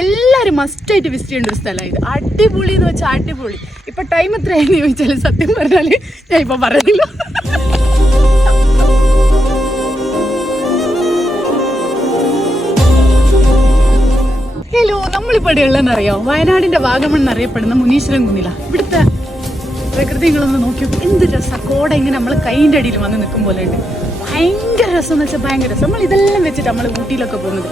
എല്ലാവരും മസ്റ്റായിട്ട് വിസിറ്റ് ചെയ്യേണ്ട ഒരു സ്ഥലമാണ് ഇത്. അടിപൊളി എന്ന് വെച്ചാൽ അടിപൊളി. ഇപ്പം ടൈം എത്രയാണെന്ന് ചോദിച്ചാൽ സത്യം പറഞ്ഞാൽ ഞാൻ ഇപ്പം പറയുന്നില്ല. ഹലോ, നമ്മളിപ്പോൾ എവിടെയുള്ളതെന്നറിയോ? വയനാടിൻ്റെ വാഗമൺ എന്നറിയപ്പെടുന്ന മുനീശ്വരൻ കുന്നില. ഇവിടുത്തെ പ്രകൃതികളൊന്ന് നോക്കി എന്ത് രസം. കോട ഇങ്ങനെ നമ്മൾ കൈൻ്റെ അടിയിൽ വന്ന് നിൽക്കും പോലെ ഉണ്ട്. ഭയങ്കര രസം എന്ന് വെച്ചാൽ ഭയങ്കര രസം. നമ്മൾ ഇതെല്ലാം വെച്ചിട്ട് നമ്മൾ ഊട്ടിയിലൊക്കെ പോകുന്നത്.